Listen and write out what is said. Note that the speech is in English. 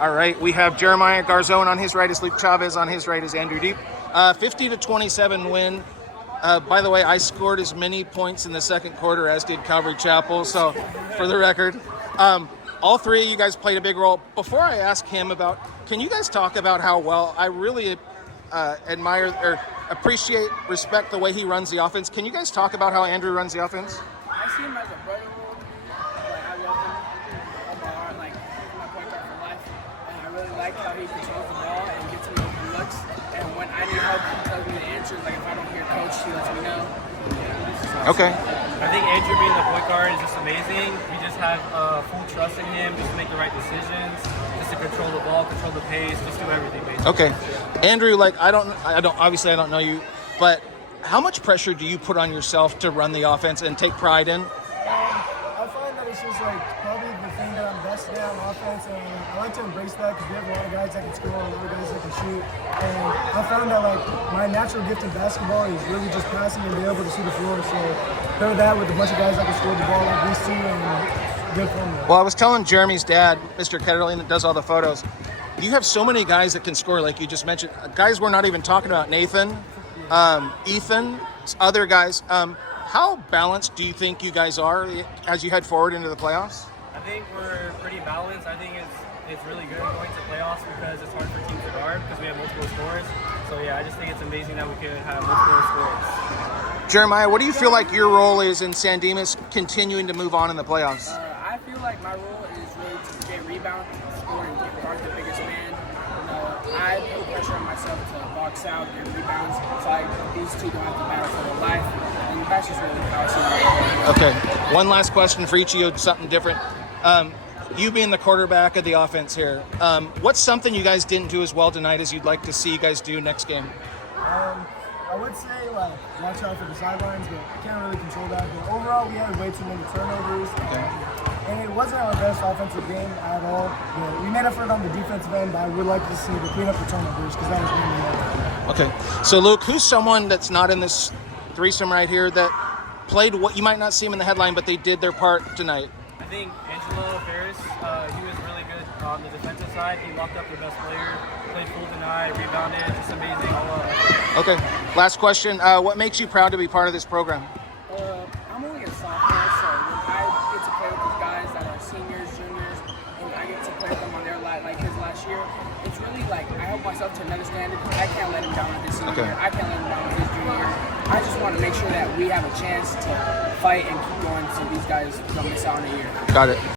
All right, we have Jeremiah Garzon on his right is Luke Chavez, on his right is Andrew Diep. 50-27 win. By the way, I scored as many points in the second quarter as did Calvary Chapel. So, for the record, all three of you guys played a big role. Before I ask him about, can you guys talk about how well I really admire or appreciate, respect the way he runs the offense? Can you guys talk about how Andrew runs the offense? I see him as a brother role to me. Like, I love him all my heart. Like, he's my point guard for life. And I really like how he controls the ball and gets me open looks. And when I need help, he tells me the answers. Like, if I don't hear coach, he lets me know. Yeah. Okay. I think Andrew being the point guard is just amazing. We just have full trust in him just to make the right decisions, just to control the ball, control the pace, just do everything basically. Okay. Andrew, like, I don't obviously I don't know you, but how much pressure do you put on yourself to run the offense and take pride in? I find that it's just like probably the thing that I'm best at on offense, and I like to embrace that because we have a lot of guys that can score, a lot of guys that can shoot, and I found that like my natural gift in basketball is really just passing and being able to see the floor. So pair that with a bunch of guys that can score the ball like we see, and good for me. Well, I was telling Jeremy's dad, Mr. Ketterling, that does all the photos, you have so many guys that can score, like you just mentioned. Guys we're not even talking about, Nathan, Ethan, other guys. How balanced do you think you guys are as you head forward into the playoffs? I think we're pretty balanced. I think it's really good going to playoffs because it's hard for teams to guard because we have multiple scorers. So yeah, I just think it's amazing that we can have multiple scorers. Jeremiah, what do you feel like your role is in San Dimas continuing to move on in the playoffs? I feel like my role is really to get rebound, score, and guard the biggest man. I put pressure on myself to box out and rebounds. So these two don't have to battle for their life. And that's just really how I see it. Okay. One last question for each of you, something different. You being the quarterback of the offense here, what's something you guys didn't do as well tonight as you'd like to see you guys do next game? I would say like watch out for the sidelines, but I can't really control that. But overall, we had way too many turnovers. Okay. And it wasn't our best offensive game at all. But we made effort on the defensive end, but I would like to see the clean up the turnovers because that was really hard. Okay. So, Luke, who's someone that's not in this threesome right here that played what you might not see him in the headline, but they did their part tonight? I think Angelo Ferris, he was really good on the defensive side. He locked up the best player, played full deny, rebounded, just amazing all up. Okay. Last question. What makes you proud to be part of this program? I'm only a sophomore, so when I get to play with these guys that are seniors, juniors, and I get to play with them on their like his last year, it's really like I help myself to understand it. I can't let him down on his senior year. I can't let him down on his junior year. I just want to make sure that we have a chance to fight and keep going so these guys don't miss out on a year. Got it.